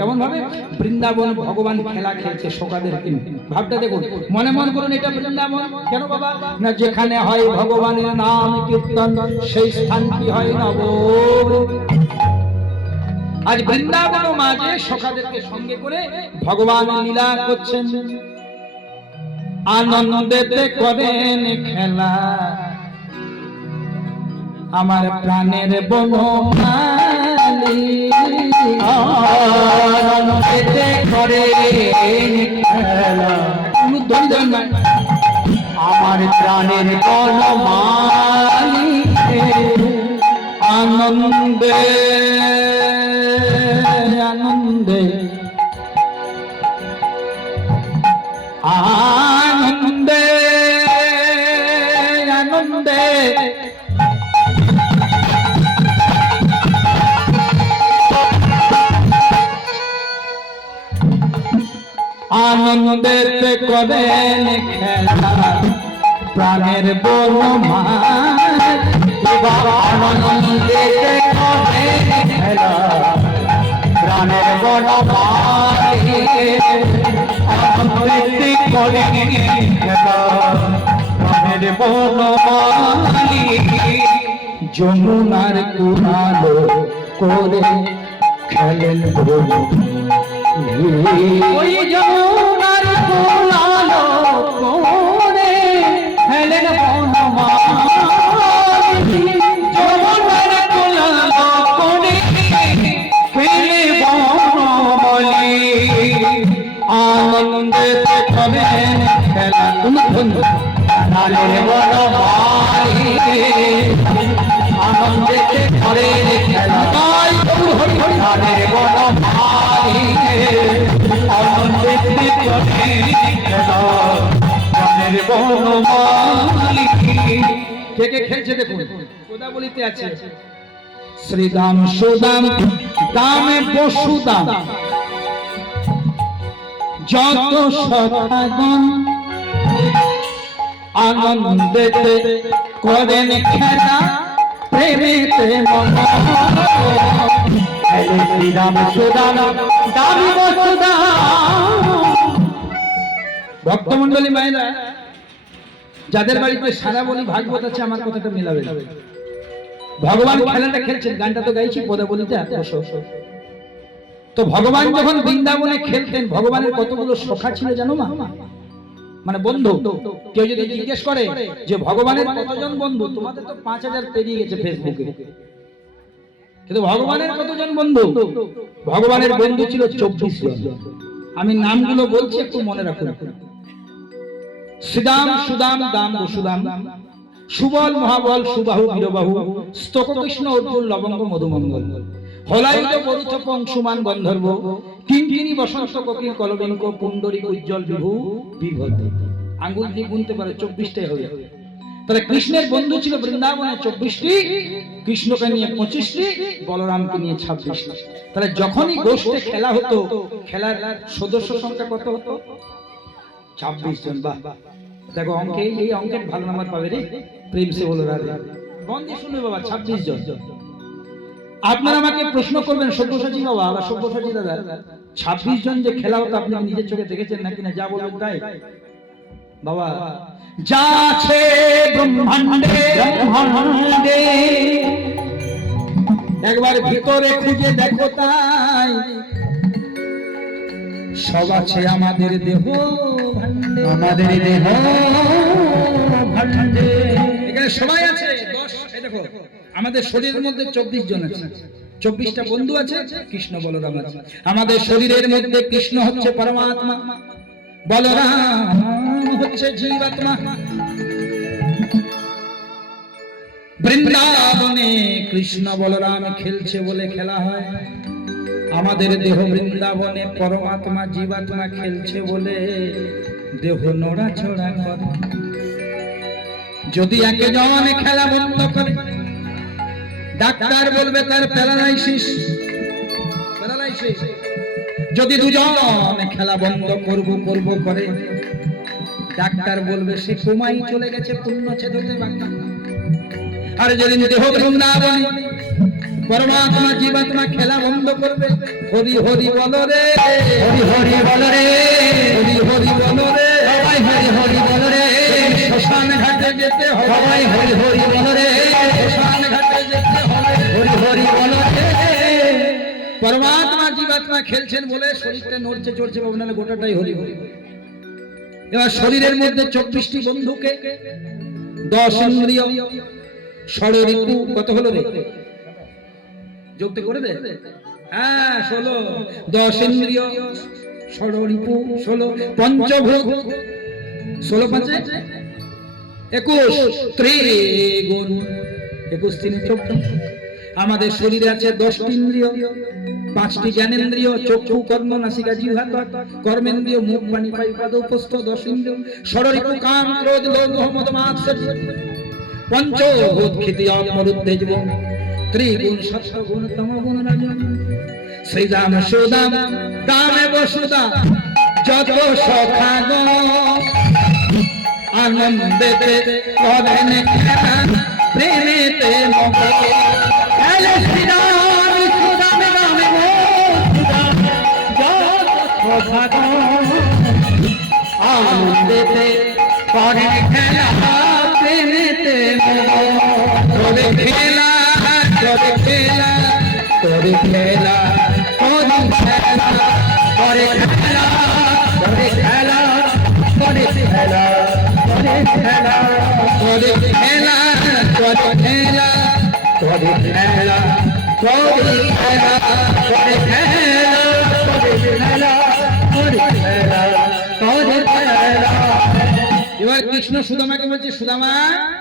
কেমন ভাবে? বৃন্দাবন ভগবান খেলা খেলছে শোকাদেরকে। ভাবটা দেখুন, মনে মন করুন এটা বৃন্দাবন। কেন বাবা? না যেখানে হয় ভগবানের নাম কীর্তন সেই স্থানটি হয় নবদ্বীপ। আজ বৃন্দাবন মাঝে সখাদেরকে সঙ্গে করে ভগবান লীলা করছেন, আনন্দেতে করেন খেলা। আমার প্রাণের বনমালী আনন্দেতে করেন খেলা। আমার প্রাণের বনমালী আনন্দে আনন্দে আনন্দে আনন্দে আনন্দেতে করেন খেলা প্রাণের বনমালী। আনন্দেতে করেন খেলা প্রাণের বনমালী। আনন্দেতে করেন খেলা প্রাণের বনমালী। যমুনার কুড়ালো করে খেলেন ওই যমুনার কুড়ালো করে খেলেন বনমালী। যমুনার কুড়ালো করে খেলে বনমালী। আনন্দেতে করেন খেলা প্রাণের বনমালী। আনন্দেতে করেন খেলা প্রাণের বনমালী। আনন্দেতে করেন খেলা প্রাণের বনমালী। কে কে খেলছে দেখুন, কোদা বলিতে আছে শ্রীদাম সুদাম দামে বসুদাম যত সখাগণ আনন্দেতে করেন খেলা প্রেমেতে মন। শ্রীরাম সুদাম দামি বসুদাম। ভক্তমন্ডলী মায়েরা, যাদের বাড়িতে সারা বলি ভাগবত আছে আমার কথাটা মিলাবে। ভগবান খেলাটা খেলছেন, গানটা তো গাইছি পদাবলিতে। তো ভগবান যখন বৃন্দাবনে খেলতেন, ভগবানের কতগুলো সখা ছিল জানো মা? মানে বন্ধু। কেউ যদি জিজ্ঞেস করে যে ভগবানের কতজন বন্ধু, তোমাদের তো 5000 পেরিয়ে গেছে ফেসবুকে, কিন্তু ভগবানের কতজন বন্ধু? ভগবানের বন্ধু ছিল 24 জন। আমি নামগুলো বলছি, একটু মনে রাখুন। শ্রীদাম সুদাম দাম বসুদাম, সুবল মহাবল সুবাহু বীরবাহু, স্তক কৃষ্ণ অর্জুন লবঙ্গ মধুমঙ্গল, হলাইল বরুথ পংশুমান গন্ধর্ব, কিঙ্কিনী বসন্ত কোকিল কলবিঙ্ক, পুণ্ডরিক উজ্জ্বল বিভু বিভদ। আঙ্গুল দিয়ে গুনতে পারে 24টাই হবে। তাহলে কৃষ্ণের বন্ধু ছিল বৃন্দাবনে 24টি, কৃষ্ণকে নিয়ে 25টি, বলরামকে নিয়ে 26টি। তাহলে যখনই গোষ্ঠে খেলা হতো, খেলার সদস্য সংখ্যা কত হতো? 26 জন। বাহ, দেখো অঙ্কে, এই অঙ্কের ভালো নাম্বার পাবে রে। প্রেম সে বলো রাধে। মন দিয়ে শুনবে বাবা, 26 জন। আপনারা আমাকে প্রশ্ন করবেন সব্যসাচী বাবা বা সব্যসাচী দাদা, 26 জন যে খেলা হতো আপনি নিজের চোখে দেখেছেন নাকি না? যা বলবেন তাই বাবা। যা আছে ব্রহ্মাণ্ডে ব্রহ্মাণ্ডে একবার ভিতরে খুঁজে দেখো, তাই সব আছে আমাদের দেহ ভাণ্ডে। আমাদের দেহ ভাণ্ডে এখানে সবাই আছে। 10 এই দেখো, আমাদের শরীরের মধ্যে 24 জন আছে, 24টা বন্ধু আছে, কৃষ্ণ বলরাম আছে। আমাদের শরীরের মধ্যে কৃষ্ণ হচ্ছে পরমাত্মা, বলরাম হচ্ছে জীবাত্মা। বৃন্দাবনে কৃষ্ণ বলরাম খেলছে বলে খেলা হয়। আমাদের দেহ বৃন্দাবনে পরমাত্মা জীবাত্মা খেলছে বলে দেহ নড়াচড়া করে। যদি একজন খেলা বন্ধ করে, ডাক্তার বলবে তার প্যারালাইসিস। যদি দুজন খেলা বন্ধ করব করে, ডাক্তার বলবে সে কোমায় চলে গেছে, পুণ্য ছেদ হতে বাকি। আর যদি দেহ বৃন্দাবনে পরমাত্মা জীবাত্মা খেলা বন্ধ করবে, হরি হরি বলো রে, হরি হরি বল রে, হরি হরি বলো রে, সবাই হরি হরি বল রে, শ্মশান ঘাটে যেতে হবে, সবাই হরি হরি বল রে, শ্মশান ঘাটে যেতে হবে। হরি হরি বল রে। পরমাত্মা জীবাত্মা খেলছেন বলে শরীরটা নড়ছে চড়ছে, বাবু, নাহলে গোটাটাই হরি হরি। এবার শরীরের মধ্যে 24টি বন্ধুকে, 10 ইন্দ্রিয়, ষড়রিপু, কত হলো রে? যোগতে করে দে। হ্যাঁ 16, 10 ইন্দ্রিয়, ষড়রিপু 16, পঞ্চভূত 16 5 21, ত্রিগুণ 21 3 14। আমাদের শরীরে আছে 10টি ইন্দ্রিয়, 5টি জ্ঞানেন্দ্রিয়, চক্ষু কর্ণ নাসিকা জিহ্বা কর্মেন্দ্রিয়, মুখ বাণী পাই পাদ উপস্থ 10 ইন্দ্রিয়, ষড়রিপু কাম ক্রোধ লোভ মোহ মদ মাৎসর্য, পঞ্চভূত ক্ষিতি অমরুদ্ধেজব, ত্রিগুণ সত্ত্বগুণ তমগুণ রাজন, শ্রীরাম সুদাম কামে বসুদা যত সখাগণ, আনন্দেতে করেন খেলা প্রেমেতে মগন। এলে শ্রীরাম সুদামে রামে বসুদা যত সখাগণ, আনন্দেতে করেন খেলা প্রেমেতে মগন। করে খেলা, করে খেলা, করে খেলা, করে খেলা, করে খেলা, করে খেলা, করে খেলা, করে খেলা, করে খেলা, করে খেলা, করে খেলা, করে খেলা, করে খেলা, করে খেলা, করে খেলা, করে খেলা। এবার কৃষ্ণ সুদামাকে বলছে, সুদামা